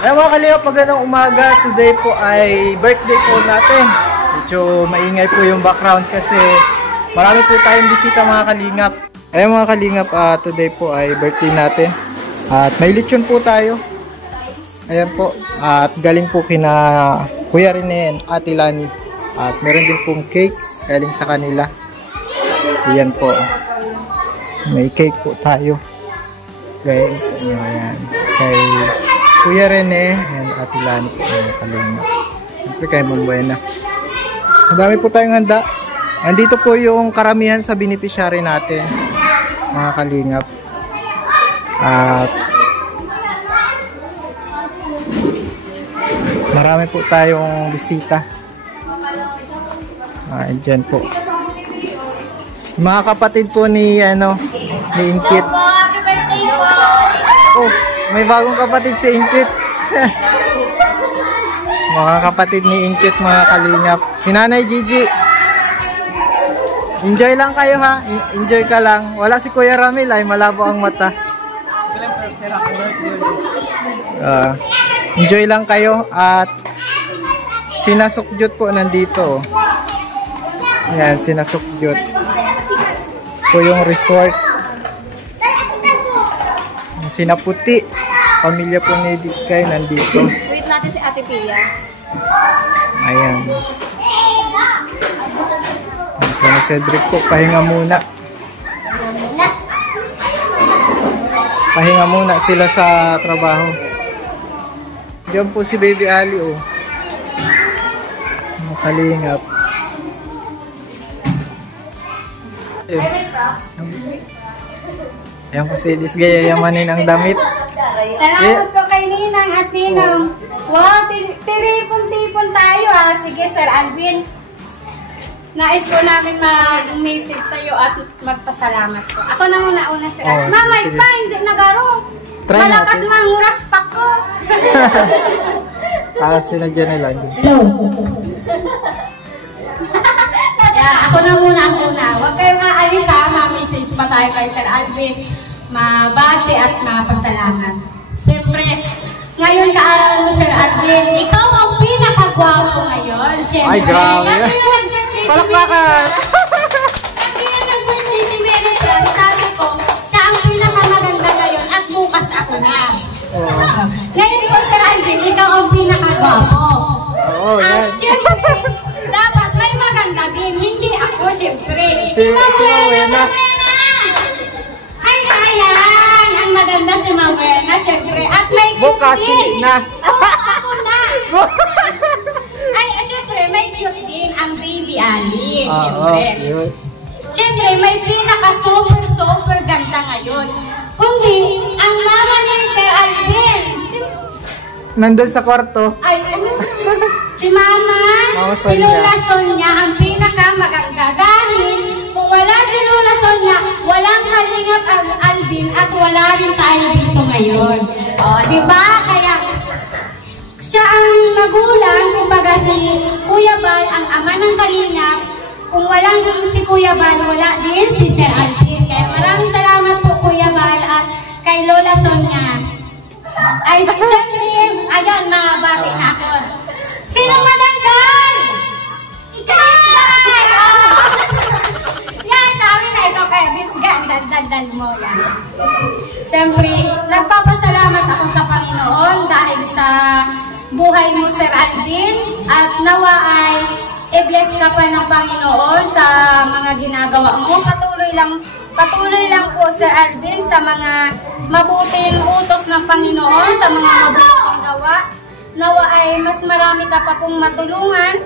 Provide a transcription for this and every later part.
Ayan mga kalingap, magandang umaga. Today po ay birthday po natin. Medyo maingay po yung background kasi marami po tayong bisita mga kalingap. Ayan mga kalingap, today po ay birthday natin. At may lechon po tayo. Ayan po. At galing po kina Kuya Rene and Ate Lani. At meron din pong cake galing sa kanila. Ayan po. May cake po tayo. Okay. Ayan. Kay Kuya Rene and Ate Lani po. Ayan, kalingap. Siyempre kay Ma'am Buena. Madami po tayong handa. Andito po yung karamihan sa beneficiary natin. Mga kalingap. At marami po tayong bisita. Dyan po. Mga kapatid po ni Ingkit. Oh, may bagong kapatid si Ingkit. Mga kapatid ni Ingkit, mga kalingap. Si Nanay Gigi. Enjoy lang kayo ha. Enjoy ka lang. Wala si Kuya Ramil ay malabo ang mata. Enjoy lang kayo at sinasukjut po nandito. Ayan, sinasukjut po yung resort. Sinaputi. Pamilya po ni Diskay nandito. Wait natin si Ate Pia. Ayan. Sana Cedric po, pahinga muna. Pahinga muna sila sa trabaho. Diyan po si Baby Ali, oh. Makalingap. Ayan po si Liz, gayayamanin ang damit. Salamat po kay Ninang at Ninang. Wow, tiripon-tipon tayo ah. Sige Sir Alvin. Nais po namin mag-message sa'yo at magpasalamat po. Ako na muna Sir Alvin. Mama, pa, hindi nagaro. Malakas manguras pa ko. Sinadya na lang. Hello. Ako na muna ang una. Huwag kayong aalis ha. Ma-message pa tayo kay Sir Alvin. Mabati at mapasalamat. Siyempre, ngayon kaarawan mo Sir Alvin, ikaw ang pinakagwapo ngayon. Siyempre, ay, grabe. Kasi yung nag-birthday si Palakpakan. Kasi yung nag-birthday si Meritan, sabi ko, siya ang pinakamaganda ngayon at bukas ako na. Ngayon po Sir Alvin, ikaw ang pinakagwapo. At siyempre, dapat may maganda din. Hindi ako siyempre. Si Mawena. Ay, ayan. Ang maganda si Mawena, siyempre. At may cute din. Ako na. Ay, siyempre, may cute din ang Baby Ali. Siyempre. Siyempre, may pinaka-super ganda ngayon. Kundi, ang mama ni Sir Alvin. Nandun sa kwarto. Ay, si Mama, si Lola Sonia ang pinakamaganda. Dahil kung wala si Lola Sonia, walang Kalingap ang Alvin at wala rin tayo dito ngayon. O, diba? Kaya siya ang magulang, kumbaga si Kuya Bal, ang ama ng Kalingap. Kung walang si Kuya Bal, wala din si Sir Alvin. Kaya maraming salamat po Kuya Bal at kay Lola Sonia. Ay, siyempre, ayan, mga bati na ako. Sinong madagdag? Ikaw! Yan, sabi na ikaw kaya bisgan, dagdag mo yan. Siyempre, nagpapasalamat ako sa Panginoon dahil sa buhay mo, Sir Alvin. At nawa ay i-bless ka pa ng Panginoon sa mga ginagawa mo. Patuloy lang po, Sir Alvin, sa mga mabuting utos ng Panginoon, sa mga mabuting gawa. Nawa ay mas marami ka pa pong matulungan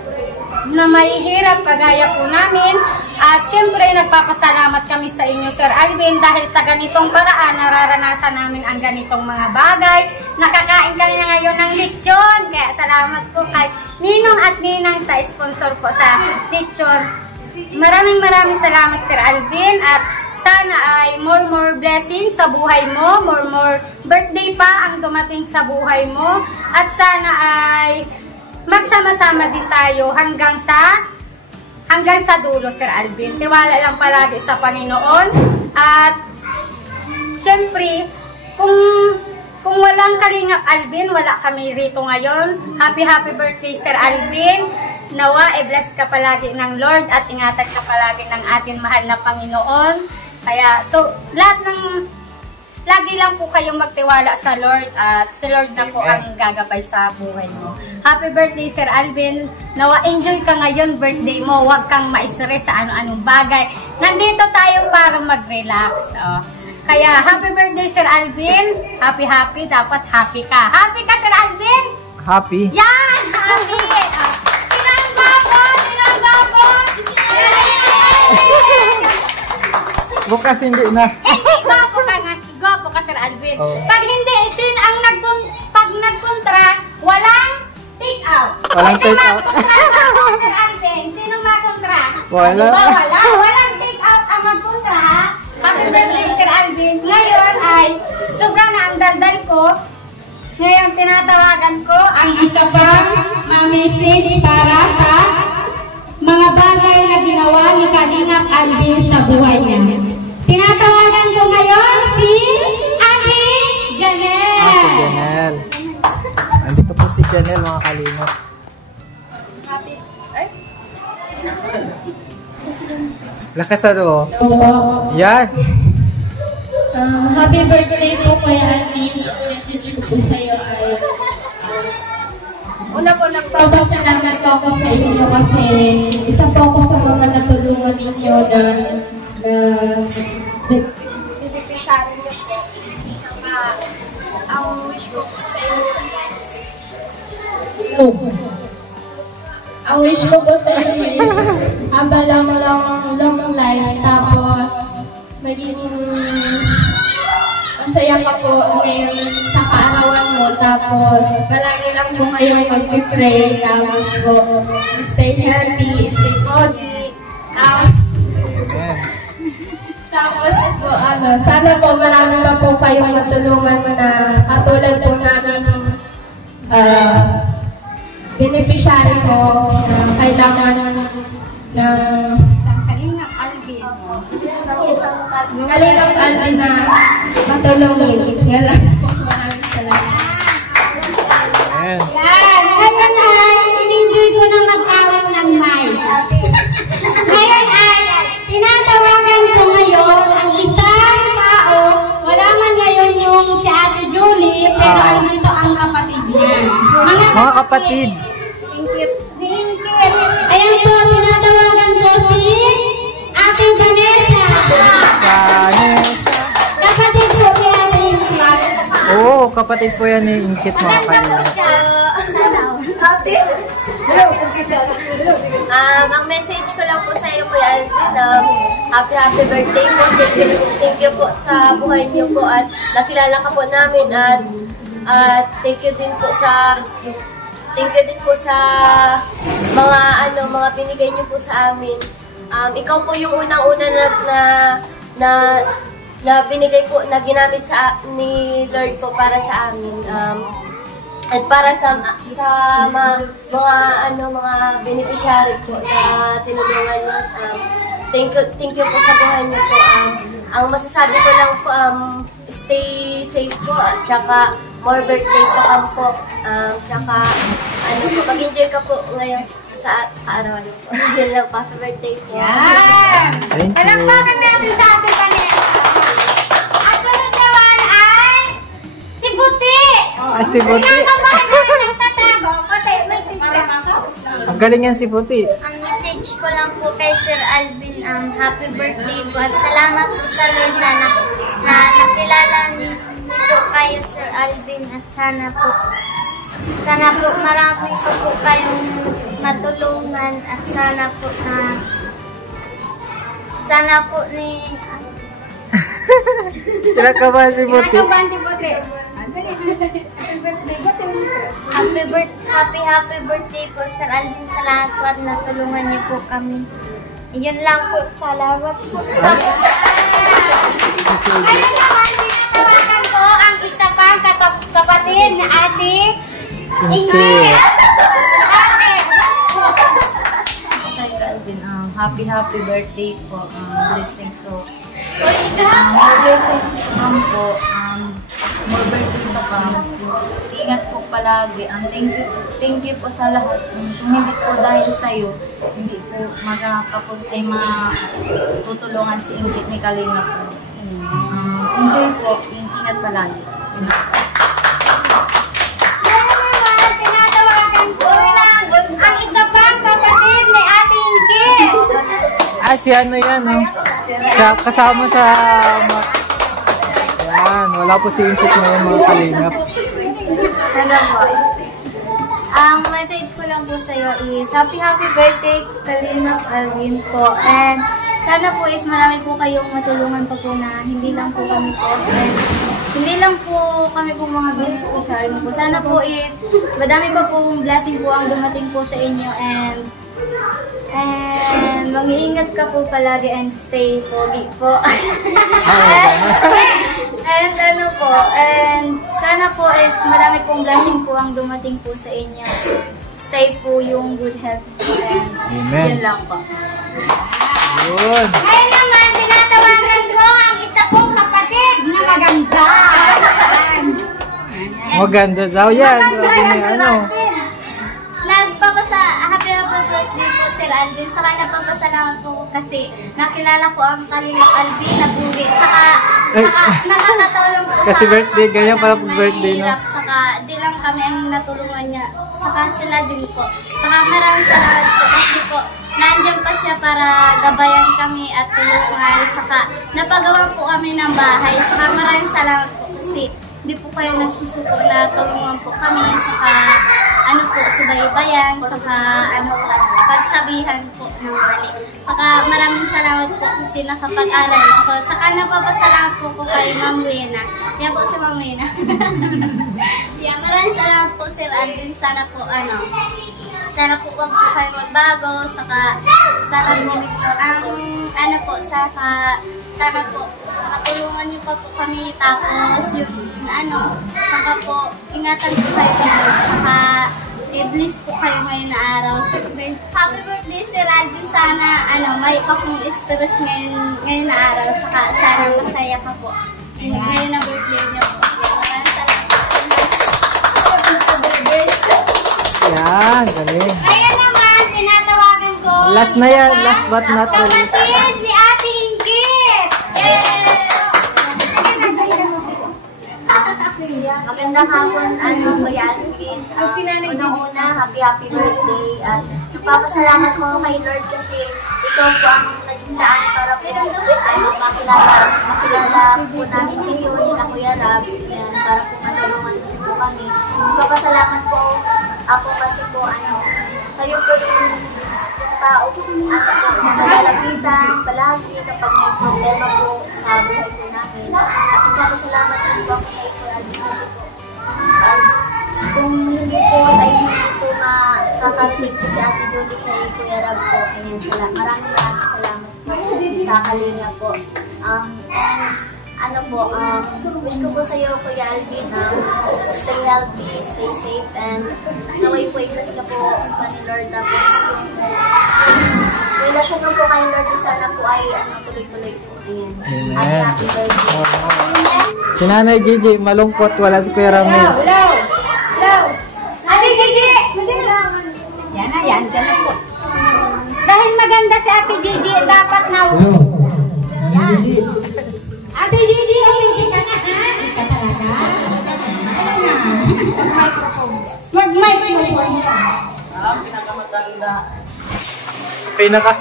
na mahihirap kagaya po namin. At syempre, nagpapasalamat kami sa inyo, Sir Alvin, dahil sa ganitong paraan, nararanasan namin ang ganitong mga bagay. Nakakain kami na ngayon ng lechon. Kaya salamat po kay Ninong at Ninang sa sponsor po sa lechon. Maraming salamat, Sir Alvin, at sana ay more blessings sa buhay mo, more birthday pa ang dumating sa buhay mo, at sana ay magsama-sama din tayo hanggang sa dulo, Sir Alvin. Tiwala lang palagi sa Panginoon. At siyempre, kung Kung walang Kalingap Alvin, wala kami rito ngayon. Happy birthday, Sir Alvin. Nawa, i-bless ka palagi ng Lord at ingatan ka palagi ng ating mahal na Panginoon. Kaya, so, lagi lang po kayong magtiwala sa Lord at si Lord na po ang gagabay sa buhay mo. Happy birthday, Sir Alvin. Nawa, enjoy ka ngayon, birthday mo. Huwag kang ma-stress sa ano-anong bagay. Nandito tayo para mag-relax. Kaya, happy birthday, Sir Alvin. Happy. Dapat happy ka. Happy ka, Sir Alvin? Happy? Yan! Happy! Tinangga po! Bukas hindi na. Hindi, gopo ka, Sir Alvin. Pag hindi, pag nagkontra, walang take out. Walang take out. Sir Alvin, sinong makontra? Wala. Walang take out ang magkontra, ha? Happy birthday, Sir Alvin. Ngayon ay sobrang na ang daldal ko. Ngayon tinatawagan ko ang isa pang message para sa mga bagay na ginawa ni Kalingap Alvin sa buhay niya. Tinatawagan ko ngayon si Ate Janelle. Si Janelle. Nandito po si Janelle, mga Kalingap. Lakas ano? Yan. Happy birthday po, Kuya Alvin. Ang message ko po sa iyo ay una po nagpapasalamat po ako sa inyo kasi isa po ako sa mga natulungan ninyo na Beneficiary niyo po. Ang wish ko po sa inyo is ang wish ko po sa inyo is haba long life tapos maging masaya ka po ngayon sa kaarawan mo tapos palagi lang po kayo mag-pray tapos po stay healthy, stay healthy tapos po sana po marami pa po kayong matulungan na katulad po namin beneficiary po na kailangan ng Kalingap Alvin. Kalingap Alvin na matulungin. Nga lang po. Maraming salamat. Ayan. Yan. Ngayon ay in-enjoy ko na magkawin ng mic. Ngayon ay tinatawagan ko ngayon ang isang tao. Wala man ngayon yung si Ate Julie, pero andito ang kapatid niya. Mga kapatid. Ayan po, tinatawagan ko si Ate Vanessa. Kapatid po ni Ate Ingkit. Oo, kapatid po yan ni Ingkit, mga Kalingap. Ate? Ang message ko lang po sa iyo, Kuya Alvin, happy birthday po. Thank you po sa buhay niyo po at nakilala ka po namin at thank you din po sa mga binigay niyo po sa amin. Ikaw po yung unang-una na binigay po, na ginamit ni Lord po para sa amin. At para sa mga beneficiary po na tinulungan niyo. Thank you po sa buhay niyo po. Ang masasabi ko lang po, stay safe po at saka more birthday po kami po. Tsaka mag-enjoy ka po ngayon sa arawan po. Yun lang po. Happy birthday po. Yan! Thank you. Palakpakan natin sa Ate Vanessa. At sunod naman ay si Buti. Si Buti. Kinakabahan namin nagtatago kasi may sinasama ka. Ang galing yan si Buti. Ang message ko lang po kay Sir Alvin, happy birthday po at salamat po sa Lord na nakilala niyo po kayo, Sir Alvin, at sana po marami pa po kayong matulungan at sana po ni Kinakabahan si Buti. Kinakabahan si Buti. Happy birthday po, Sir Alvin. Salamat po at natulungan niyo po kami. Yun lang po. Salamat po. Ngayon naman, tinatawagan ko ang isa pang kapatid na Ate Ingrid. Ate! Sir Alvin, happy birthday po. Blessing to. Blessing po. More birthday pa Ingat po palagi. Thank you po sa lahat. Kung hindi po dahil sa'yo, hindi po magkakapunta tutulungan si Ingrid ni Kalinga po. Enjoy po. Ingat palagi. Ang isa pang kapatid ni Ate Ingrid. Si ano yan, no? Kasama sa... Yan, wala po si Ingrid ngayon mga kalingap. Hello po. Ang message ko lang po sa iyo is happy birthday Kalingap Alvin po. And sana po is marami po kayong matulungan pa po na hindi lang po kami po. And hindi lang po kami po mga beneficiary po. Sana po is madami pa pong blessing po ang dumating po sa inyo. And mag-iingat ka po palagi and stay pogi po. And ano po, and sana po is marami pong blessing po ang dumating po sa inyo. Stay po yung good health po. And Amen. yun lang po. Yun. Ngayon naman, tinatawagan ko ang isa kong kapatid na maganda. Maganda daw yan. Happy birthday po Sir Alvin. Saka napapasalamat po kasi nakilala ko ang Kalingap Alvin na puli. Saka nakakatulong po Kasi birthday, ganyan pala pag birthday, no? Saka di lang kami ang natulungan niya. Saka sila din po. Saka maraming salamat po kasi po nandiyan pa siya para gabayan kami at tulungan. Saka napagawa po kami ng bahay. Saka maraming salamat po kasi di po kayo nagsusuko na tulungan po kami. Saka ano po, subaybayan, saka ano po, pagsabihan po ng mali. Saka maraming salamat po kasi nakapag-aral ako. Saka napapasalamat po ko kay Ma'am Lena. Yan po si Ma'am Lena. Yan, maraming salamat po Sir Alvin. Sana po sana po wag po kayo magbago. Saka sana po sana po matulungan niyo pa po kami. Tapos yung saka po ingatan po kayo. Saka i-bless po kayo ngayon na araw. Happy birthday Sir Alvin. Sana may akong stress ngayon na araw. Saka sana masaya ka po. Ngayon na birthday niyo po. Maraming salamat. Yan, galing. Ngayon naman, tinatawagan ko. Last na yan, last but not least. Kapatid ni Ate Ingrid. Magandang hapon, Kuya Alvin. Una-una, happy birthday. At nagpapasalamat ko kay Lord kasi ikaw po ang naging daan para po makilala po namin kayo, nila Kuya Rab. Yan, para po matulungan niyo po kami. Nagpapasalamat po ako kasi po, kayo po yung tao malalapitan palagi kapag may problema po sa buhay po namin. At nagpapasalamat din po ako kay Kuya Alvin kasi po kung hindi po sa inyo po makaka-flip po si Ate Julie kay Kuya Rab po. Ayan, maraming salamat po sa Kalinga po. Wish ko po sa iyo Kuya Alvin, stay healthy, stay safe, and naway po i-bless ka po pa ni Lord. Tapos yung relasyon mo po kay Lord, sana po ay tuloy-tuloy po. Ayan. Amen. Happy birthday. Si Nanay Gigi, malungkot, wala si Kuya Ramil. Hello! Ate Gigi! Yan na, yan. Yan na po. Dahil maganda si Ate Gigi, dapat na... Yan. Ate Gigi, umigil ka na, ha? Ka talaga? Mag-microphone. Pinaka...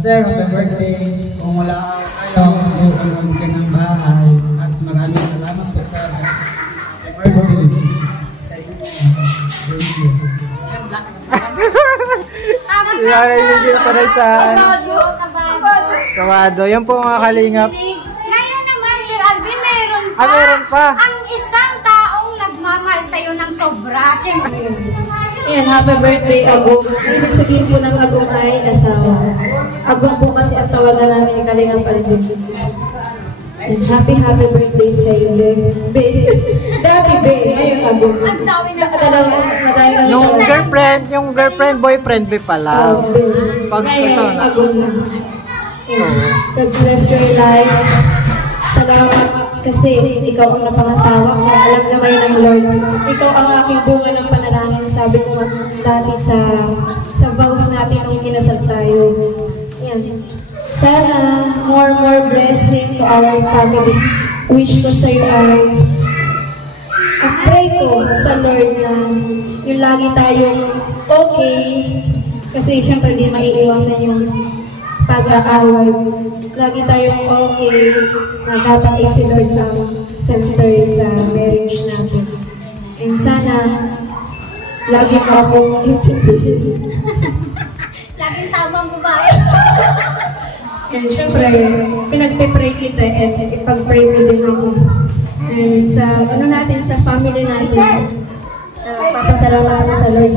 Sir, happy birthday. Kung wala kayo, magulong ka ng bahay. At maraming salamat po sa happy birthday sa inyo. Thank you. Nanay Gigi, saray sa... Kawado. Yan po mga kalingap. Ngayon naman, Sir Alvin, meron pa. Meron pa. Ang isang taong nagmamahal sa'yo ng sobra. Siyempre. Yan, happy birthday, Agong. Ibig sabihin po ng Agong ay asawa. Agong po kasi ang tawagan namin ni Kalinga Alvin. And happy birthday sa iyo, babe. Dati, babe. Ngayon, Agong. Ang dami na Yung girlfriend, boyfriend, be pala. Pag ngayon, kasama. Agong na. God bless your life. Salamat Kasi ikaw ang napangasawa ko. Alam naman ng Lord. Ikaw ang aking bunga ng panalangin. Sabi ko dati sa vows natin nung kinasal tayo. Yan. Sana more blessing to our family. Wish ko sa iyo ay pray ko sa Lord na yung lagi tayong okay. Kasi siyempre di maiiwasan yung pag-aaway. Lagi tayong okay na dapat si Lord ang center sa marriage natin. And sana lagi mo akong intindihin. Laging tamang babae. And syempre, pinagpipray kita and ipag-pray mo din ako. And sa natin, sa family natin, papasalamat ako sa Lord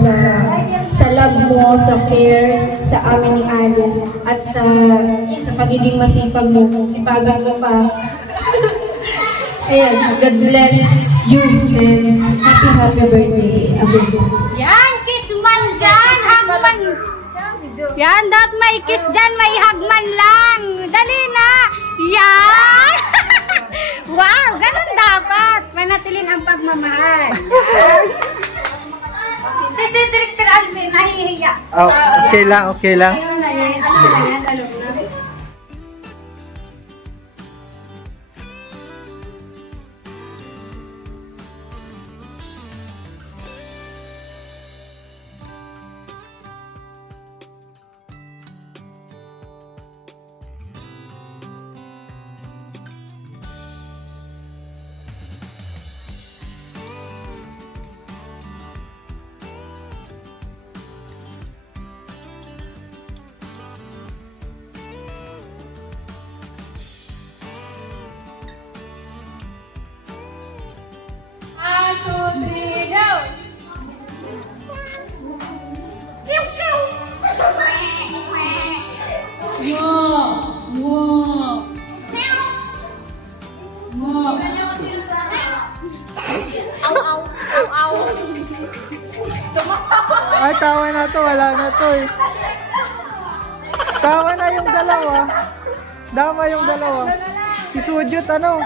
sa love mo, sa care, sa amin ni Ali, at sa pagiging masipag mo, sipagan mo pa. Ayan, God bless you and happy birthday, Abu. Yan, kiss man dyan, hagman. Yan, dapat may kiss dyan, may hagman lang. Dali na. Yan. Wow, ganun dapat. Manatilin ang pagmamahal. Si Cedric Sir Alvin, nahihiya. Oh, okay lang, okay lang. Ano na yan, alam na. Ay, tawa na to. Wala na to eh. Tawa na yung dalawa. Dama yung dalawa. Si Sujut, ano?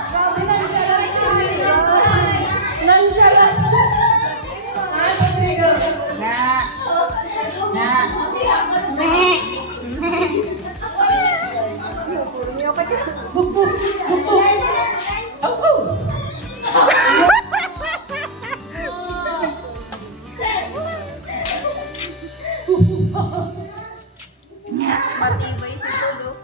Matibay si Tulo.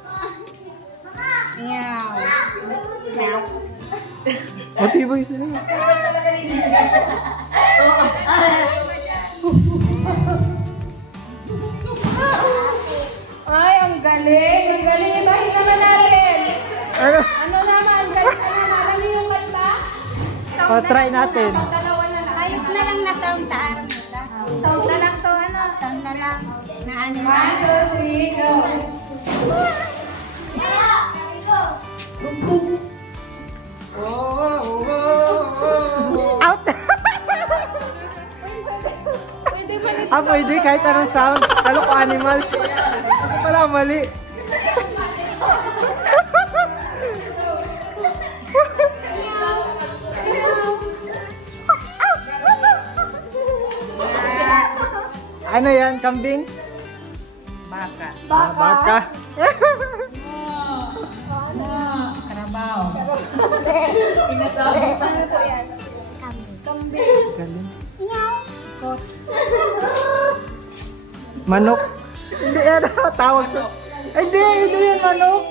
Matibay sila. Ay, ang galing. Ang galing. Ibahin naman natin. Ano? Ano naman? Galing ka naman. Ano yung kanta? O, try natin. Dalawa na lang. Ayun na lang na sound taan. Sound na lang to. Ano? Sound na lang. Na ano? 1, 2, 3, go. Out! Pwede kahit anong sound. Kalo ko animals. Ako pala mali. Ano yan? Kambing? Baka. Baka. Karabaw. Galing. Kos. Manok. Hindi yan. Tawag sa... Hindi yun manok.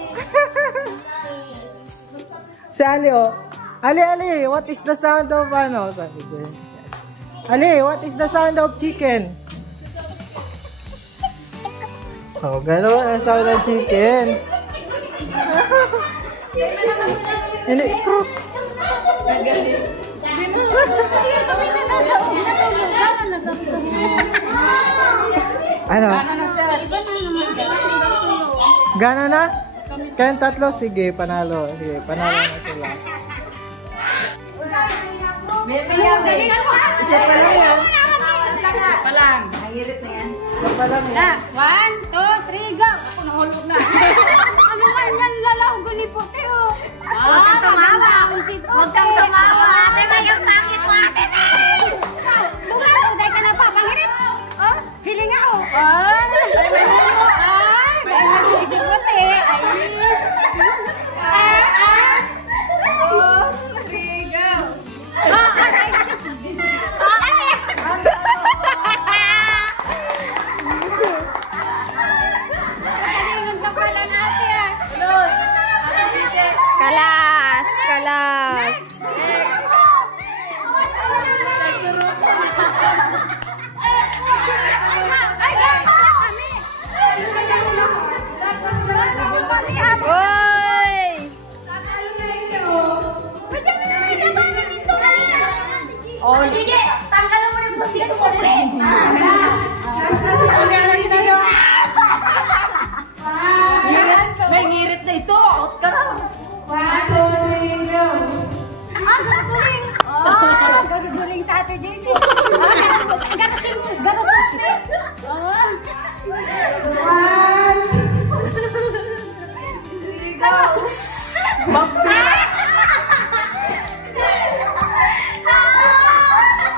Si Ali, oh. Ali, what is the sound of ano? Ali, what is the sound of chicken? Oh, gano'n ang sound ng chicken. Hindi, crook. Ano? Gano'n na? Kayong tatlo? Sige, panalo. Sige, panalo na sila. Isa pa lang yan. Isa pa lang. Nahirit na yan. Isa pa lang yan. 1, 2, 3, go! Ako nahulog na. Ano man yan lalaw? Guni puti oh. Ah, tamawa. tuwing Saturday. Garasin. Oh. 1, 2, 3, go.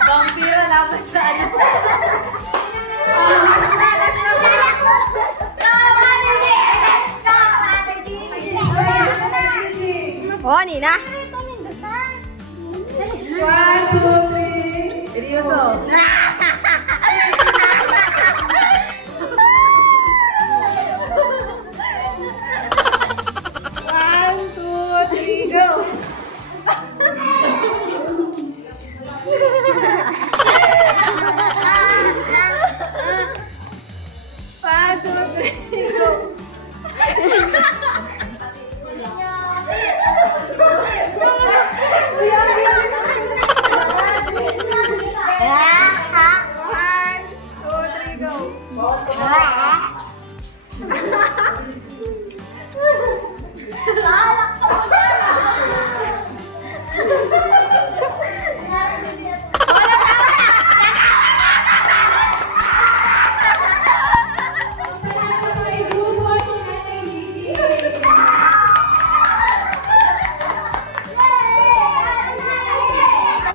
Vampira naman sa ano. Oh, Nina. 1, 2, 3. Seryoso. 1, 2, 3, go.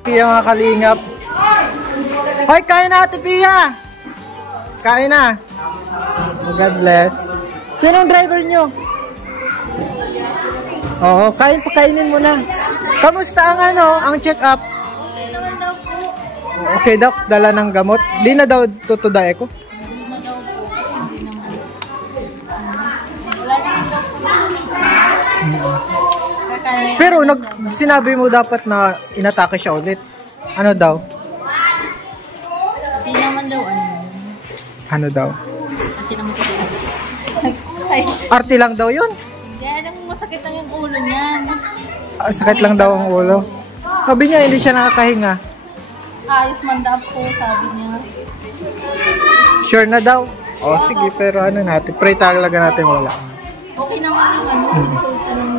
Pia mga kalingap. Hoy, kain na Ate Pia! Kain na. God bless. Sino ang driver nyo? Oo, pakainin mo na. Kamusta ang ang check-up? Okay naman daw po. Okay daw, dala ng gamot. Di na daw tutuday ko. Hindi na daw po. Hindi naman. Wala naman daw po. Kakain. Pero sinabi mo dapat na inatake siya ulit. Ano daw? Hindi naman daw ano. Ano daw? Kasi naman po. Arte lang daw yun. Hindi, alam mo masakit lang yung ulo niyan. Sakit lang daw ang ulo. Sabi niya hindi siya nakakahinga. Ayos man daw po, sabi niya. Sure na daw. O sige, pero ano natin, pray talaga natin wala. Okay naman yung resulta ng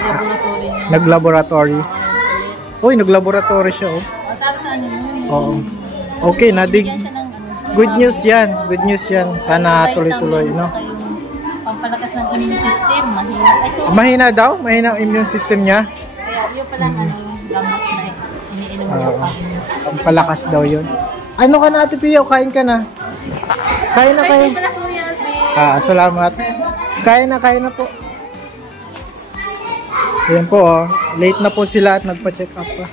laboratory niya. Nag-laboratory. Uy, nag-laboratory siya oh. O, tapos ano yun? Oo. Okay, nadig. Bigyan siya ng ano. Good news yan. Good news yan. Sana tuloy-tuloy, no? Yung pampalakas ng immune system, mahina. Ay, so, Mahina daw? Mahina ang immune system niya? kaya yun pala ano, gamot na iniinom mo Oo. pa immune system. Pampalakas daw yun. Ano ka na Ate Pia? Kain ka na. Kain na kayo. Birthday pala Kuya Alvin. Salamat. Kain na po. Ayan po oh. Late na po sila at nagpa-check up pa.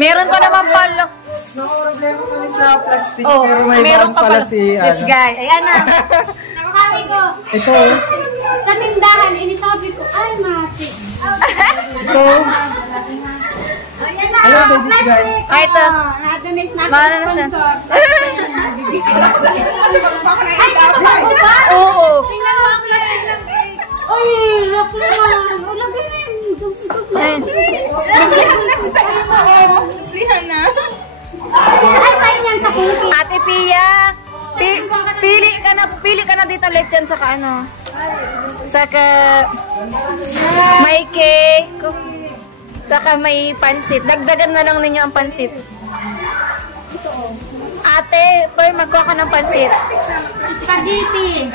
Meron pa naman pala. No problema kami sa plastic. Oh, pero may meron bag pa pala si this guy. Ayan na. Sabi ko, Ito oh. sa tindahan, inisabi ko, ay, mati. Ito. Ayan na, Hello, this guy. Ay, ito. Na-donate na Mahal na siya. sponsor. Ay, kasama ko ba? Oo. Tingnan mo ang plastic ng cake. Ay, rock naman. O, lagay na yung dugtug na. Ay, sa inyan sa cookie. Ate Pia, pili ka na dito ulit dyan sa ano. Saka may cake, saka may pansit. Dagdagan na lang ninyo ang pansit. Ate, pero magkuha ka ng pansit. Spaghetti.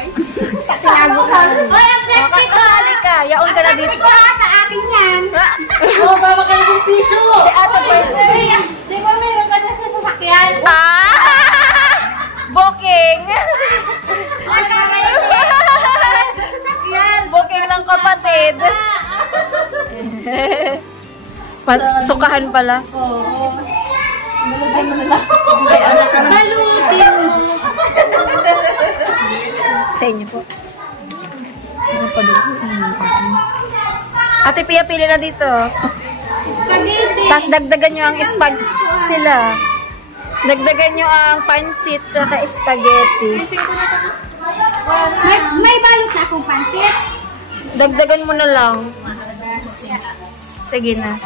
Oy, ang plastic ko. Kasali ka, yaon ka na dito. Plastic ko, sa akin yan. Oh, baba ka ng piso! Si Ate Pia. Di ba meron ka na sa sasakyan? Booking! Ano na yun? Booking ng kapatid. Sukahan pala. Oo. Nalagyan mo na lang. Balutin mo. Sa inyo po. Ate Pia, pili na dito. Spaghetti. Tapos dagdagan nyo ang sila. Dagdagan nyo ang pansit sa spaghetti. May balot na akong pansit. Dagdagan mo na lang. Sige na.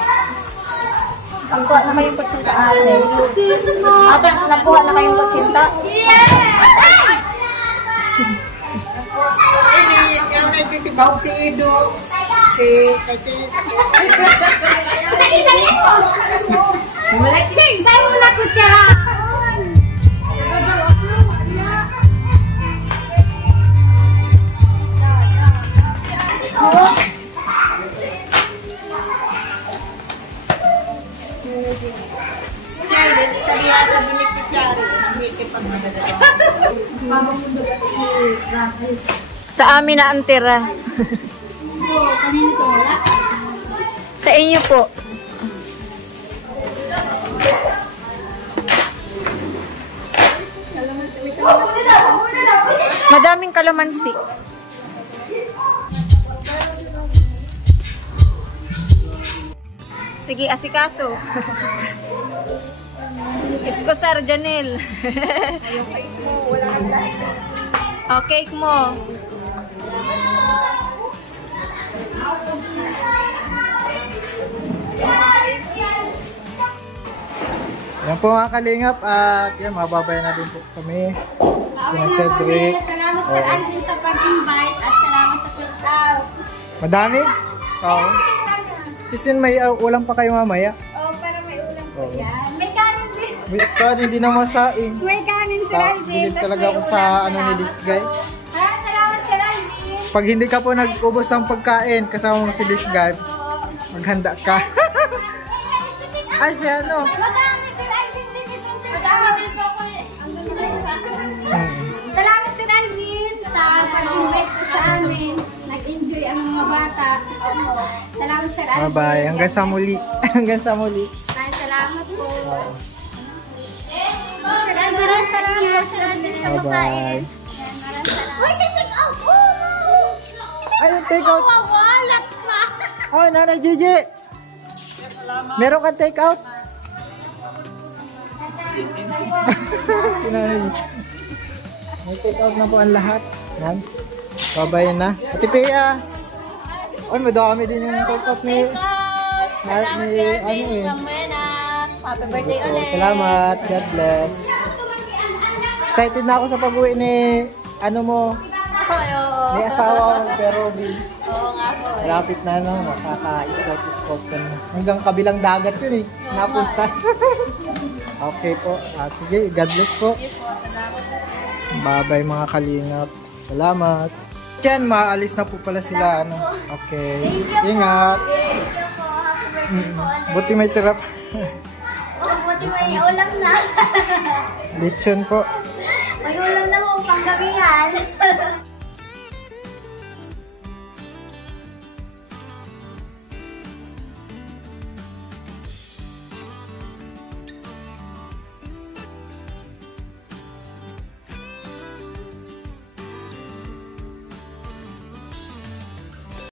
Pagkuha na kayong kutsinta ate. Ate, nakuha na kayong kutsinta? Si Bau, si Ido, si Malaki! Tayo mo na kutsara! Sa amin na ang tira. Kanino to wala? Sa inyo po. Madaming kalamansi. Sige, asikaso. Escosar, Janel. Oh, cake mo. Yan po mga kalingap at yan, mababayan na din po kami. Sina Cedric. Salamat Sir Alvin sa pag-invite at salamat sa pag-out. Madami? Oo. Tapos yun, may ulam pa kayo mamaya. Oh, para may ulam po Oo. yan. May kanin din. Wait pa, hindi na masaing. May kanin Sir Alvin. Bilib tas talaga may ako ulam. sa ano ni Liz Guy. Salamat Sir Alvin. Pag hindi ka po nag-ubos ng pagkain, kasama mo si Liz Guy, maghanda ka. Ay, si ano? Madami Sir Alvin din ito. Madami din po ako. Salamat Sir Alvin sa pag-invite po sa amin. Nag-enjoy ang mga bata. Salamat Sir Alvin. Bye-bye. Hanggang sa muli. Hanggang sa muli. Salamat po. Maraming salamat Sir Alvin sa Bye-bye. Uy, si take out! Ay, take out. Wawalat pa! Oh, Nanay Gigi. Meron kang take out? May take out na po ang lahat. Yan. Babayan na. Ate Pia. Ay, madami din yung take out ni... Ni ano eh. Happy birthday Oh, ulit. salamat. God bless. Excited na ako sa pag-uwi ni... Ano mo? May asawa ko, pero di... Oo nga po. Malapit na, no? Makaka-scout ka na. Hanggang kabilang dagat yun eh. Napunta. Okay po. Sige, God bless po. Bye-bye mga kalingap. Salamat. Yan, maalis na po pala sila. Ano? Okay. Ingat. Buti may tirap. Buti may ulam na. Lechon po. May ulam na po panggabihan.